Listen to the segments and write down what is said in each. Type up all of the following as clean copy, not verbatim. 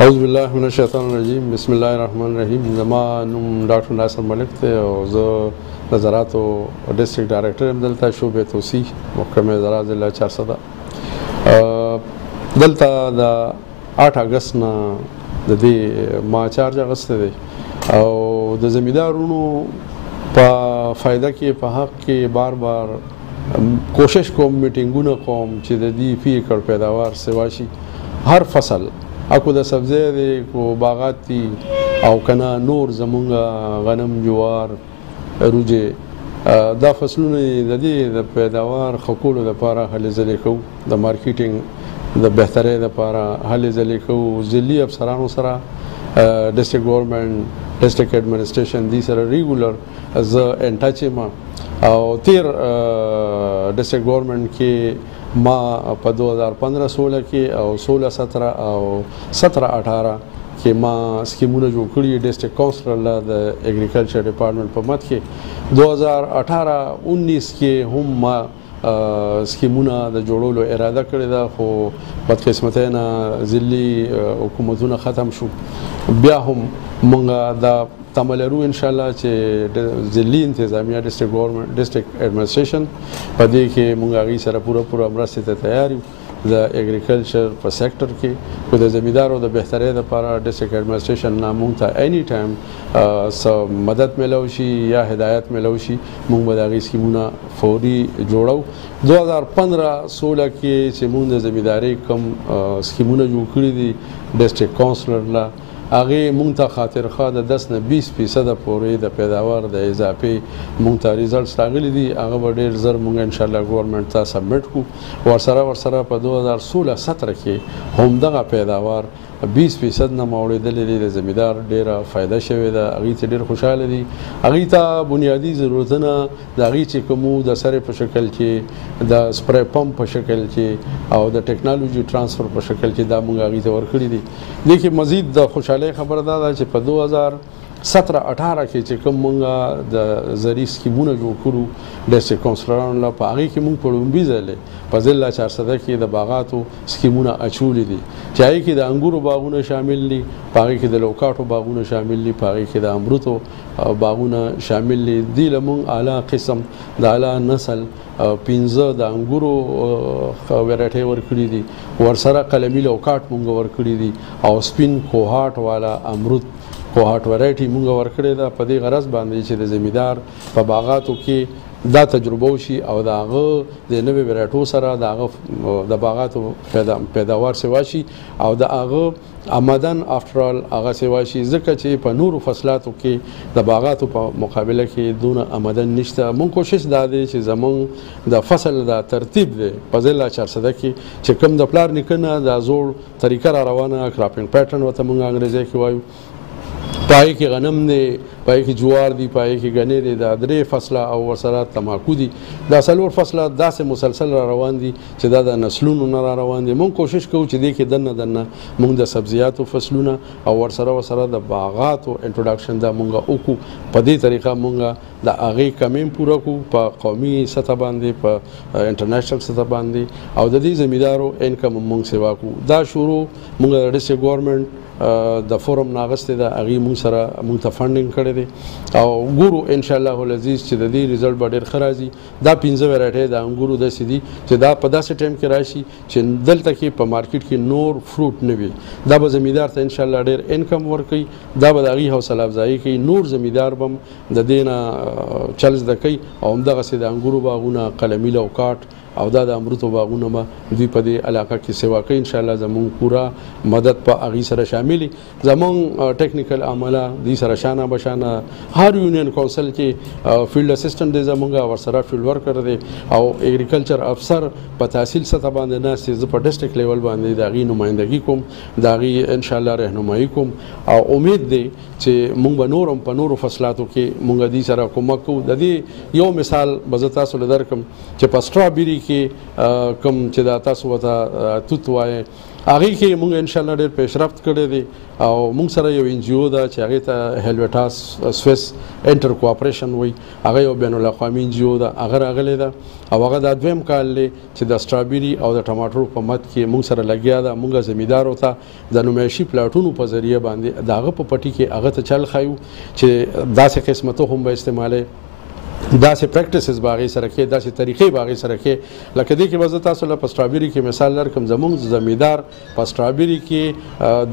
اعوذ بالله من الشیطان الرجیم. بسم الله الرحمن الرحیم. زما نوم ډاکټر ناصر ملک دی او زه د زارعت ډسټرکٹ ډایریکټر یم دلته شعبې توسیع محکمه زراعت ضلع چارسدہ. دلته د 8 اگست نه د دې ما چارج اغسته دی او د زمیندارونو په فایده کې په حق کې بار بار کوشش کوم میټینګونه کوم چې د دې فی ایکړ پیداوار سوا شي. هر فصل اکو د سبزی دی کو باغات دي او کنه نور زمونږ غنم جوار روجې دا فصلونه د دې د پیداوار ښه کولو لپاره هلې ځلې کوو. د مارکیټینګ د بهترۍ لپاره هلې ځلې کوو. ضلعي افسرانو سره ډسټرکټ ګورنمنټ ډسټرکټ ایډمنسټریشن دې سره ریګولر زه ان ټچ یم او تیر ډسټرکټ ګورنمنټ کې ما په 2015-16 کې او 16-17 او 17-18 کې ما سکیمونه جوړ کړي ډسټرکټ کونسلر له د اګریکلچر ډپارټمنټ په مد کې. 2018-19 کې هم ما سکیمونه د جوړولو اراده کړې ده خو بدقسمتۍ نه ضلعي حکومتونه ختم شو. بیا هم مونږ دا تمه لرو انشاءالله چې ضلعي انتظامیه ډسټرکټ ګورنمنټ ډسټرکټ ایډمنسټریشن په دې کې مونږ هغوی سره پوره مرستې ته تیار یو د اګریکلچر په سیکټر کې. خو د زمیندارو د بهترۍ لپاره ډسټرکټ ایډمنسټریشن نه مونږ ته اني ټایم څه مدد میلو شي یا هدایت میلو شي مونږ به د هغوی سکیمونه فوري جوړو. 2015-16 کې چې مونږ د زمیندارۍ کوم سکیمونه جوړ کړي دي ډسټرکټ کونسلر له هغې مونږ ته خاطرخواه د 10 نه 20% پورې د پیداوار د اضافې مونږ ته ریزلټس راغلي دي. هغه به ډېر زر مونږ انشاءالله ګورنمنټ ته سبمیټ کړو. ورسره په 2016-17 کې همدغه پیداوار 20% نه ماوړېدلې دي. د زمیندار ډېره فایده شوې ده. هغوی ته ډېر خوشحاله دي. هغوی ته بنیادي ضرورتونه د هغوی چې کوم د سرې په شکل کې د سپری پمپ په شکل کې او د ټیکنالوژي ټرانسفر په شکل کې دا مونږ هغوی ته ورکړي دي. دې کې مزید د خوشحالۍ خبره دا ده چې په 2017-18 کې چې کوم مونږ د زرعي سکیمونه جوړ کړو ډسټرکټ کونسلرانو له په هغې کې مونږ په لومړي ځل په ضلع چارسده کې د باغاتو سکیمونه اچولي دي چې هغې کې د انګورو باغونه شامل دي، په هغې کې د لوکاټو باغونه شامل دي، په هغې کې د امرودو باغونه شامل دي. دې له مونږ اعلی قسم د اعلی نسل 15 د انګورو ویرایټۍ ورکړي دي. ورسره قلمي لوکاټ مونږ ورکړي دي او سپین کوهاټ والا امرود کوهاټ ویرایټي مونږ ورکړې ده په دې غرض باندې چې د زمیندار په باغاتو کې دا تجربه وشي او د هغه د نوې ویرایټو سره د هغه د باغاتو پیداوار سوا شي او د هغه آمدن افټرال هغه سوا شي. ځکه چې په نورو فصلاتو کې د باغاتو په مقابله کې دونه آمدن نشته. مونږ کوشش دا دی چې زمونږ د فصل د ترتیب دی په ضلع چارسده کې چې کوم د پلار نیکه نه د زوړ طریقه را روانه کراپینګ پیټرن ورته مونږ انګریزي کې وایو. پای کې غنم دی، پای کې جوار دی، پای کې غنې دی، دا 3 فصله او ورسره تماکو دي. دا 4 فصله داسې مسلسل را روان دي چې دا د نسلونو نه را روان دي. مونږ کوشش کوو چې دې کې دنه مونږ د سبزیاتو فصلونه او ورسره د باغاتو انټروډکشن دا مونږ وکړو. په دې طریقه مونږ د هغې کمیم پوره کړو په قومي سطح باندې، په انټرنیشنل سطح باندې او د دې زمیندارو انکم مونږ سیوا کړو. دا شروع مونږ د ډسټرکټ ګورنمنټ د فورم نه اغستې ده، هغې مونږ سره مونږ ته فنډینګ کړی دی او ګورو انشاءالله العزیز چې د دې ریزلټ به ډېر ښه راځي. دا 15 ویرایټۍ د انګورو داسې دي چې دا په داسې ټایم کې راشي چې دلته کې په مارکیټ کې نور فروټ نه وي. دا به زمیندار ته انشاءالله ډېر انکم ورکوي. دا به د هغوی حوصله افزایي کوي. نور زمیندار به هم د دې نه چل زده کوي او همدغسې د انګورو باغونه، قلمي لوکاټ او دا د امرودو باغونه به دوی په دې علاقه کې سیوا کوي. انشاءالله زمونږ پوره مدد په هغوی سره شاملي. زمونږ ټیکنیکل عمله دوی سره شانه بشانه هر یونین کونسل کې فیلډ اسسټنټ دی زمونږ، ورسره فیلډ ورکر دی او اګریکلچر افسر په تحصیل سطح باندې ناست دی. زه په ډسټرکټ لیول باندې د هغوی نمایندګي کوم، د هغوی انشاءالله رهنمایي کوم او امید دی چې مونږ به نور هم په نورو فصلاتو کې مونږ دوی سره کومک کوو. د دې یو مثال به زه تاسو له درکړم چې په سټرابیري کې کوم چې دا تاسو ورته توت وایې هغې کې موږ انشاءالله ډېر پیشرفت کړی دی او موږ سره یو NGO ده چې هغې ته هیلویټاس سویس انټر کوآپریشن وایي، هغه یو بین الاقوامي NGO ده، هغه راغلی ده او هغه دا دویم کال دی چې د سټرابیري او د ټماټرو په مد کې موږ سره لګیا ده. موږ زمیندارو ته د نمایشي پلاټونو په ذریعه باندې د هغه په پټي کې هغه ته چل ښیو چې داسې قسمته هم به استعمالوي، داسې پریکټسز به هغې سره کې، داسې طریقې به هغې سره کې. لکه دې کې به زه تاسو له په سټرابیري کې مثال درکړم، زموږ زمیندار په سټرابیري کې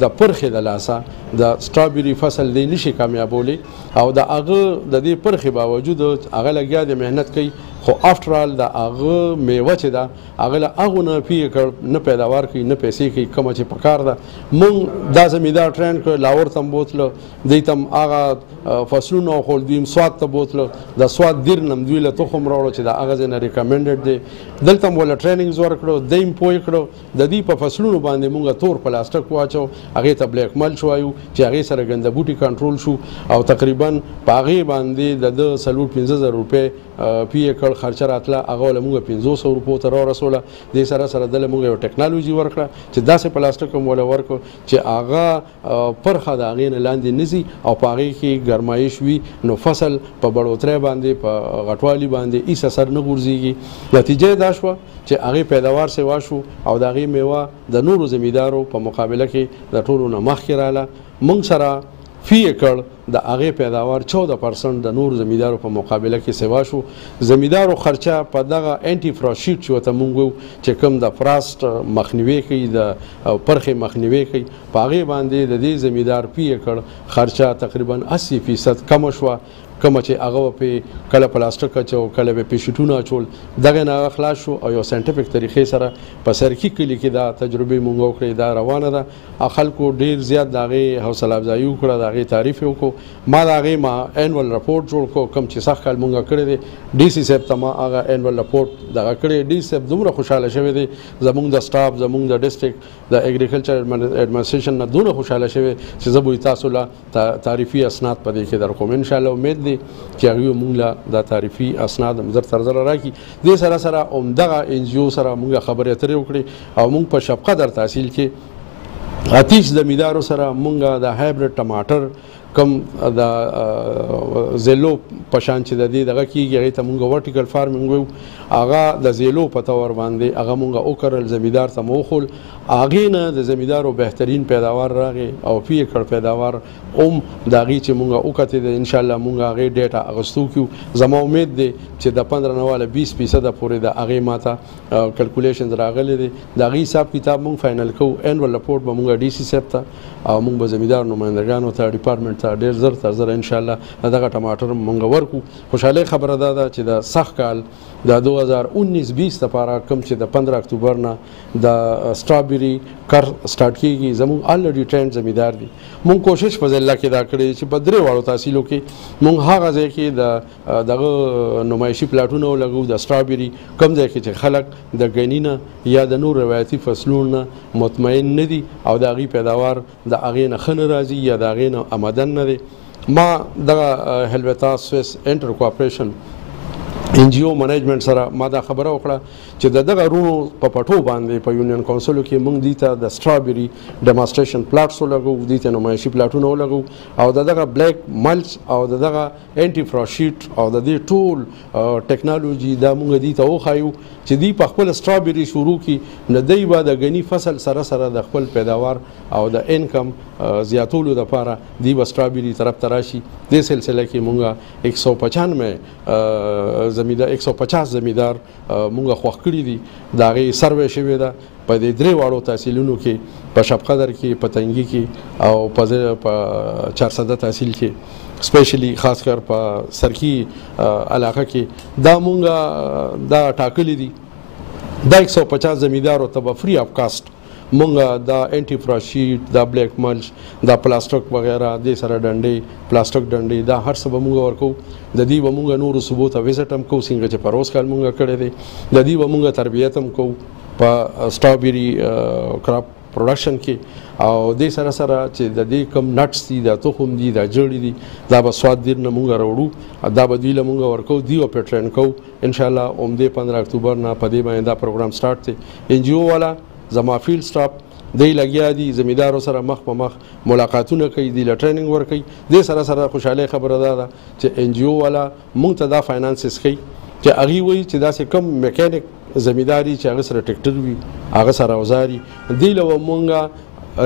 د پرخې د لاسه د سټرابیري فصل دی نشي کامیابولی او د هغه د دې پرخې باوجود هغه لګیا دی محنت کوي، خو آفټر آل د هغه میوه چې ده هغه له هغو نه نه پیداوار کوي نه پیسې کوي کومه چې پکار ده. موږ دا زمیندار ټرین کړ، لاهور ته هم بوتله، دوی ته هم هغه فصلونه وښول، دوی هم سوات ته بوتله، د سوات دیر نه هم دوی له تخم راوړو چې د هغه ځای نه ریکمنډډ دی، دلته هم ورله ټریننګز ورکړو، دوی هم پوه کړو. د دوی په فصلونو باندې موږ تور پلاستیک واچو، هغې ته بلیک ملچ وایو چې هغې سره ګنده بوټي کنټرول شو او تقریبا په هغې باندې د 4-5,000 روپۍ پی ایکړ خرچه راتله، هغه له موږ 500 روپو ته راورسوله. دې سره سره دله موږ یو ټیکنالوژي ورکړه چې داسې پلاستیک هم وله ورکړو چې هغه پرخه د هغې نه لاندې نځي او په هغې کې ګرمایش وي، نو فصل په بړوتری باندې په غټوالي باندې هېڅ اثر نه غورځېږي. نتیجه دا شوه چې هغې پیداوار سوا شو او د هغې میوه د نورو زمیندارو په مقابله کې د ټولو نه مخکې راله. موږ سره فی ایکړ د هغې پیداوار 14% د نورو زمیندارو په مقابله کې سوا شو. زمیندارو خرچه په دغه انټي فراست شیټ چې ورته موږ وایو چې کوم د فراست مخنیوی کوي، د پرخې مخنیوی کوي، په هغې باندې د دې زمیندار فی ایکړ خرچه تقریبا 80% کمه شوه. کومه چې هغه په کله پلاستیک اچو، کله به پیشټونه اچول، دغه نه خلاص شو او یو ساينټیفیک طریقې سره په سرکی کلی کې دا تجربه مونږ وکړې، دا روانه ده. خلکو ډیر زیات دغه حوصله افزایی وکړه، دغه تعریف وکړو. ما دغه انوال رپورټ جوړ کو، کوم چې سخت کال مونږ کړی دی، ډي سي صاحب ته ما هغه انوال رپورټ دغه کړی. ډي صاحب دومره خوشاله شوی دی، زمونږ د سټاف، زمونږ د ډسټرکټ د اګریکلچر ایڈمنسټریشن نه دونه خوشاله شوی چې زه به تاسو له تعریفي اسناد په دې کې درکوم. ان شاء الله امید دی چې هغه موږ له دا تعریفي اسناد زر تر زر راکړي. دې سره سره عمدغه NGO سره موږ خبرې اترې وکړې او موږ په شفقدر تحصیل کې آتیش زمیندارو سره موږ د هایبریډ ټماټر کم د زیلو پشان چې د دې دغه کېږي هغې ته موږ ورټیکل فارمینګ وایو، هغه د زیلو په طور باندې هغه موږ وکرل، زمیندار ته مو وښول، هغې نه د زمیندارو بهترین پیداوار راغی او فی ایکړ پیداوار هم د هغې چې موږ وکتې د انشاءالله موږ هغې ډیټا اخیستو کیو. زما امید دی چې د 15 نه واله 20% پورې د هغې ماته کلکولیشنز راغلی دی. د هغې حساب کتاب موږ فاینل کوو، انوال رپورټ به موږ ډي سي صاحب ته او موږ به زمیندار نمایندګانو ته ډپارټمنټ ته ډېر زر تر زر انشاءالله دغه ټماټر موږ ورکو. خوشحالۍ خبره دا ده چې د سخت کال د 2019-20 لپاره کوم چې د 15 اکتوبر نه د سټرابیري کار سٹارټ کیږي، زموږ الریډي ټرینډ زمیندار دي. موږ کوشش په ضلع کې دا کړی چې په درې واړو تحصیلو کې موږ هغه ځای کې دغه نمایشي پلاټونه ولګو د سټرابیري، کوم ځای کې چې خلک د ګني نه یا د نور روایتي فصلونو نه مطمئن نه دي او د هغې پیداوار د هغې نه ښه نه راځي یا د هغې نه آمدن نه دی. ما دغه هیلویټا سویس انټر کوآپریشن NGO منیجمنت سره ما دا خبره وکړه چې دغه رونو په پټو باندې په یونین کونسلو کې موږ دې ته د سټرابیري ډیمانسټریشن پلاټس ولګو، دې ته نمایشي پلاټونه ولګو او دغه بلیک ملچ او دغه انټي فراست شیټ او د دې ټول ټیکنالوژي دا موږ دې ته وښایو چې دوی په خپل سټرابیري شروع کړي، نو دوی به د غني فصل سره سره د خپل پیداوار او د انکم زیاتولو لپاره دوی به سټرابیري طرف ته راشي. دې سلسله کې موږ 150 زمیندار موږ خوښ کړي دي، د هغې سروې شوې ده په دې درې واړو تحصیلونو کې، په شفقدر کې، په تنګي کې او په چارسدہ تحصیل کې، سپیشلی خاص کر په سرکی علاقه کې دا مونږ دا ټاکلي دي. دا 150 زمیندارو ته به فری اف کاسټ مونږ دا انټي فراست شیټ، دا بلیک ملچ، دا پلاستیک وغیرہ، دې سره ډنډې، پلاستیک ډنډې، دا هر څه به مونږ ورکو. د دې به مونږ نورو صوبو ته وزټ هم کوو، څنګه چې په روز کال مونږ کړی دی. د دې به مونږ تربیت هم کوو په سټرابیري کراپ پروډکشن کې او دې سره سره چې د دې کم نټس دي، دا تخم دي، دا جړې دي، دا به سواد دیر نه مونږ راوړو، دا به دوی له مونږ ورکو، دوی به پرې ټرین کوو انشاءالله. عمدې 15 اکتوبر نه په دې باندې دا پروګرام سټارټ دی. NGO والا، زما فیلډ سټاف دی لګیا دي زمیندارو سره مخ په مخ ملاقاتونه کوي، دی له ټریننګ ورکوي. دې سره سره خوشحالۍ خبره دا ده چې ان جی او والا موږ ته دا فاینانسز کوي چې هغوی وایي چې داسې کم میکانیک زمینداري چې هغه سره ټریکټر وي، هغه سره اوزاري، دی له مونږه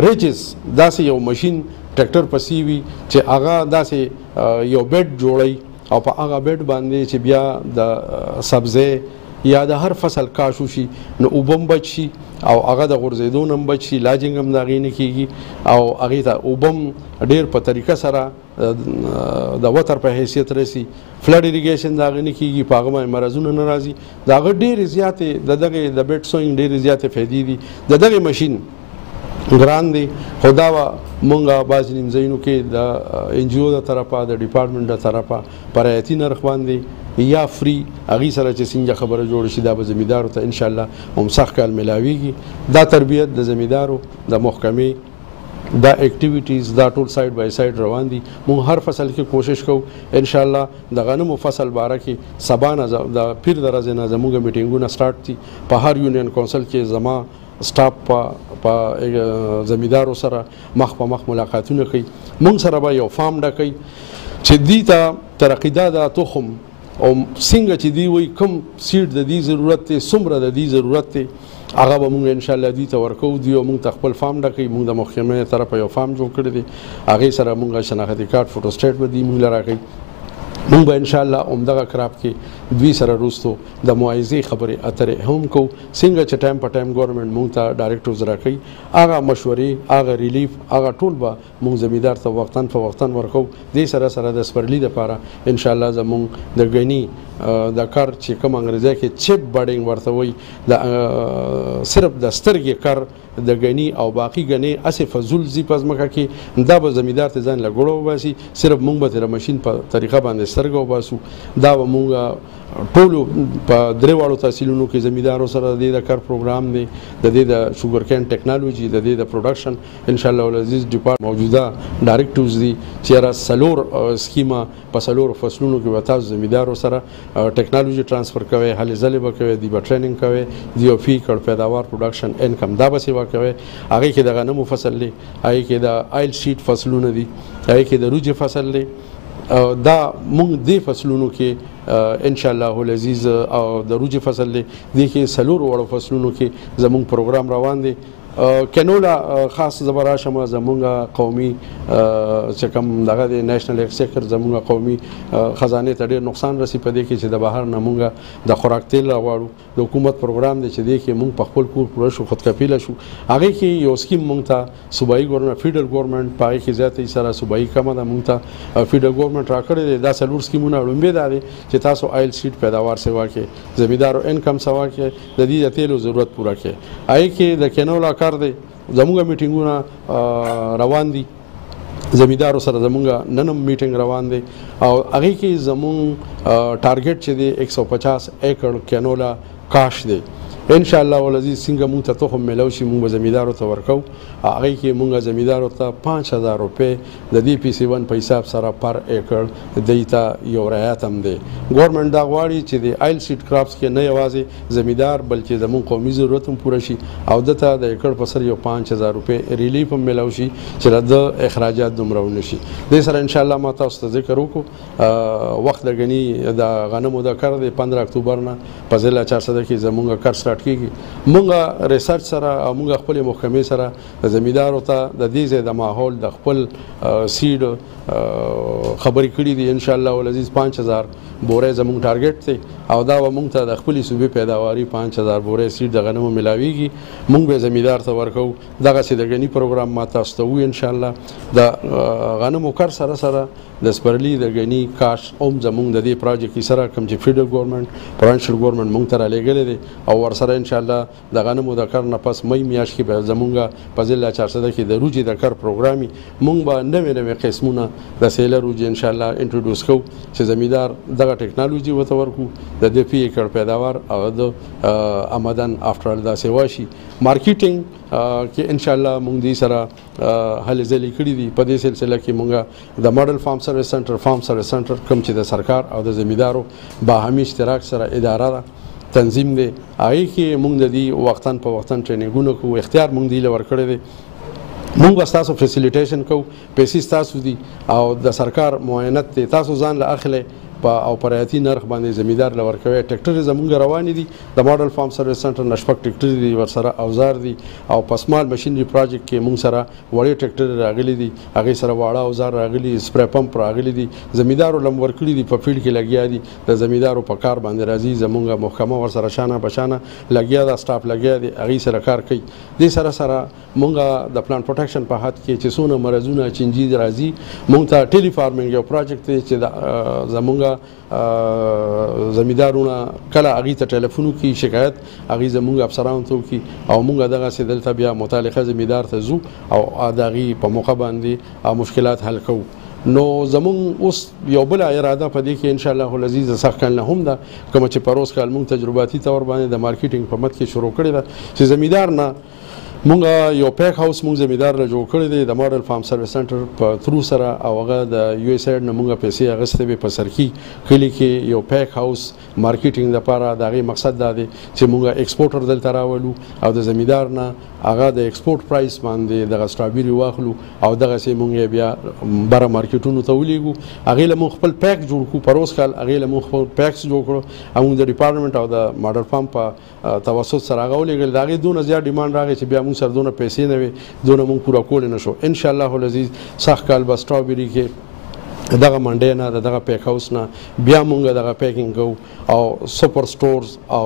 ریجز داسې یو ماشین ټریکټر پسې وي چې هغه داسې یو بیډ جوړوي او په هغه بیډ باندې چې بیا د سبزی یا د هر فصل کاش وشي نو اوبه هم بچ شي او هغه د غورځېدو نه هم بچ شي، لاجنګ هم د هغې نه کېږي او هغې ته اوبه هم ډېر په طریقه سره د وتر په حیثیت رسي، فلډ اریګیشن د هغې نه کېږي، په هغه باندې مرضونه نه راځي. د هغه ډېرې زیاتې د دغې د بیډ سوینګ ډېرې زیاتې فایدې دي. د دغې ماشین ګران دی خو دا به مونږ بعضې نیم ځایونو کې د ان جی او د طرفه د ډپارټمنټ د طرفه په رعایتي نرخ باندې یا فری هغې سره چې څنګه خبره جوړه شي دا به زمیندارو ته انشاءالله هم سخت کال میلاویږي. دا تربیت د زمیندارو د محکمې دا اکټیویټیز دا ټول سایډ بای سایډ روان دي. مونږ هر فصل کې کوشش کوو انشاءالله د غنمو فصل باره کې سبا نه د پیر د ورځې نه زموږ میټینګونه سټارټ دي. په هر یونین کونسل کې زما سټاف په زمیندارو سره مخ په مخ ملاقاتونه کوي. مونږ سره به یو فارم ډکوي چې دې ته ترقیدا د تخم او څنګه چې دی وایي کوم سیډ د دې ضرورت دی څومره د دې ضرورت دی هغه به مونږ انشاءالله دوی ته ورکوو. دوی مونږ ته خپل فارم ډکوي. مونږ د محکمې طرفه یو فارم جوړ کړی دی، هغې سره مونږ شناختي کارت فوټو سټیټ به دوی مونږ له راکوي. مونږ به انشاءالله همدغه کراپ کې دوی سره وروستو د معایزې خبرې اترې هم کوو. څنګه چې ټایم په ټایم ګورنمنټ مونږ ته ډایرکټرز راکوي هغه مشورې هغه ریلیف هغه ټول به مونږ زمیندار ته وختاً په وختاً ورکوو. دې سره سره د سپرلي دپاره انشاءالله زمونږ د ګني د کار چې کوم انګریزي کې چپ بډینګ ورته وایي صرف د سترګې کار د ګني او باقي ګني اسې فضول ځي په ځمکه کې دا به زمیندار ته ځان له ګوړه وباسي. صرف مونږ به تېره ماشین په طریقه باندې سترګه وباسو. دا به مونږ ټولو په درې واړو تحصیلونو کې زمیندارو سره د دې د کار پروګرام دی، د دې د شوګر کین ټیکنالوژي، د دې د پروډکشن انشاءالله العزیز ډپارټمنټ موجوده ډایرکټرز دي چې یاره څلور سکیمه په څلورو فصلونو کې به تاسو زمیندارو سره ټیکنالوژي ټرانسفر کوئ، هلې ځلې به کوئ، دوی به ټریننګ کوئ، دوی یو فیکړ پیداوار پروډکشن انکم دا به سیوا کوئ. هغې کې د غنمو فصل دی، هغې کې د آیل شیټ فصلونه دي، هغې کې د روجې فصل دی. دا مونږ دې فصلونو کې انشاءالله العزیز او د روجې فصل دی دې کې څلورو وړو فصلونو کې زمونږ پروګرام روان دی. کینولا خاص زه به راشم زمونږ قومي چې کوم دغه دی نیشنل ایکسچیکر زمونږ قومي خزانې ته ډېر نقصان رسي په دې کې چې د بهر نه مونږ د خوراک تیل راغواړو. د حکومت پروګرام دی چې دې کې مونږ په خپل کور پوره شو، خودکفیله شو. هغې کې یو سکیم مونږ ته صوبایي ګورنمنټ فیډرل ګورنمنټ په هغې کې زیاته سره صوبایي کمه ده مونږ ته فیډرل ګورنمنټ راکړی دی. دا څلور سکیمونه لومبی دا دی چې تاسو آیل سیټ پیداوار سیوا کې زمیندارو انکم سوا کې د دې د تیلو ضرورت پوره کې. هغې کې د کینولا کار دی زمونږ میټینګونه روان دي، زمیندارو سره زمونږ نن هم میټینګ روان دی او هغې کې زمونږ ټارګیټ چې دی 150 ایکړ کینولا کاش دی. انشاءالله العزیز څنګه مونږ ته تخم میلاو شي مونږ به زمیندارو ته ورکوو. هغې کې مونږ زمیندارو ته 5000 روپۍ د دې PC1 په حساب سره پر ایکړ دوی ته یو رعایت هم دی. ګورنمنټ دا غواړي چې د آیل سیډ کراپس کې نه یوازې زمیندار بلکې زمونږ قومي ضرورت هم پوره شي او دته د ایکړ په سر یو 5000 روپۍ ریلیف هم میلاو شي چې د اخراجات دومره ونه شي. دې سره انشاءالله ما تاسو ته ذکر وکړو وخت د ګني د غنمو د کار دی 15 اکتوبر نه په ضلع چارسدہ کې زمونږ کار سټارټ کیږي. مونږ ریسرچ سره او مونږ خپل محکمې سره زمیندارو ته د دې ځای د ماحول د خپل سیډ خبرې کړي دي. انشاءالله العزیز 5000 بورې زمونږ ټارګیټ دی او دا به مونږ ته د خپلې صوبې پیداواري 5000 بورې سیډ د غنمو میلاویږي. مونږ به زمیندار ته ورکوو. دغسې د غني پروګرام ما تاسو ته ووایي انشاءالله د غنمو کار سره سره د سپرلي د غني کاش هم زمونږ د دې پروجیکټ سره کوم چې فیډرل ګورنمنټ پروینشل ګورنمنټ مونږ ته رالیږلی دی او ورسره انشاءالله د غنمو د کار نه پس مۍ میاشت کې به زمونږ په ضلع چارسدہ کې د روجې د کار پروګرامي مونږ به نوې نوې قسمونه د سیله روجې انشاءالله انټروډیوس کوو چې زمیندار دغه ټیکنالوژي ورته ورکړو د دې په ایکړ پیداوار او د آمدن آفټر دا سیوا شي. مارکیټینګ کې انشاءالله مونږ دې سره هلې ځلې کړي دي. په دې سلسله کې مونږ د ماډل فارم سروس سنټر کوم چې د سرکار او د زمیندارو باهمي اشتراک سره اداره ده تنظیم دی هغې کې موږ د دې وختن په وختن ټریننګونه کوو اختیار موږ دوی له ورکړی دی موږ به ستاسو فیسیلیټیشن کوو پیسې ستاسو دي او د سرکار معاینت دی تاسو ځان له اخلئ او په رعایتي نرخ باندې زمیندار له ورکوي ټریکټر زمونږ روانې دي د ماډل فارم سروس سنټر نه شپږ ټریکټر دي ورسره اوزار دي او په سمال مشینري پروجیکټ کې موږ سره وړې ټریکټر راغلي دي هغې سره واړه اوزار راغلي سپری پمپ راغلي دي زمیندارو لم ورکړي دي په فیلډ کې لګیا دي د زمیندارو په کار باندې راځي زمونږ محکمه ورسره شانه بشانه لګیا ده سټاف لګیا دي هغې سره کار کوي دې سره سره مونږ د پلانټ پروټیکشن په حد کې چې څونه مرضونه چینجي راځي مونږ ته ټیلی فارمینګ یو پروجیکټ دی چې زمونږ زمیندارونه کله هغې ته ټلیفون وکړي شکایت هغې زمونږ افسرانو ته وکړي او مونږ دغسې دلته بیا متعلقه زمیندار ته ځو او د هغې په موقع باندې مشکلات حل کوو نو زمونږ اوس یو بله اراده په دې کې انشاءالله العزیز د سخت کال نه هم ده کومه چې په روز کال مونږ تجرباتي طور باندې د مارکیټینګ په مد کې شروع کړې ده چې زمیندار نه مونږ یو پیک هاوس مونږ زمیندار له جوړ کړی دی د ماډل فارم سروس سنټر په تھرو سره او هغه د یو اس ایډ نه مونږ پیسې اخیستې وې په سرکي کلي کې یو پیک هاوس مارکیټینګ دپاره د هغې مقصد دا دی چې مونږ ایکسپورټر دلته راولو او د زمیندار نه هغه د ایکسپورټ پرایس باندې دغه سټرابیري واخلو او دغسې مونږ یې بیا بره مارکیټونو ته ولیږو هغې له مونږ خپل پیک جوړ کړو په روز کال هغې له مونږ خپل پیکس جوړ کړو او مونږ د ډپارټمنټ او د ماډل فارم په توسط سره هغه ولیږل د هغې دونه زیات ډیمانډ راغی چې بیا مونږ سره دونه پیسې نه وي دونه مونږ پوره کولی نه شو انشاءالله العزیز سخت کال به سټرابیري کې دغه منډۍ نه دغه پیک هاوس نه بیا مونږ دغه پیکینګ کوو او سپر سټورز او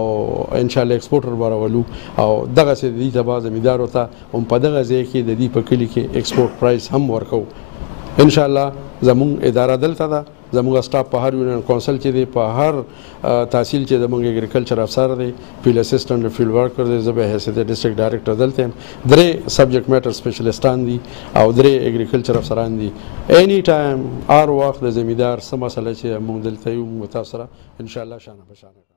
انشاءالله ایکسپورټر به راولو او دغسې د دې ته به زمیندارو ته هم په دغه ځای کې د دې په کلي کې ایکسپورټ پرایس هم ورکوو انشاءالله زمونږ اداره دلته ده زمونږ سټاف په هر یونین کونسل چې دی په هر تحصیل چې زمونږ اګریکلچر افسر دی فیلډ اسسټنټ فیلډ ورکر دی زه به حیثیت ډسټرکټ ډایریکټر دلته یم 3 سبجیکټ میټر سپیشلیسټان دي او 3 اګریکلچر افسران دي اینی ټایم هر وخت د زمیندار څه مسله چې مونږ دلته یو مونږ تاسو سره انشاءالله شانه بشانه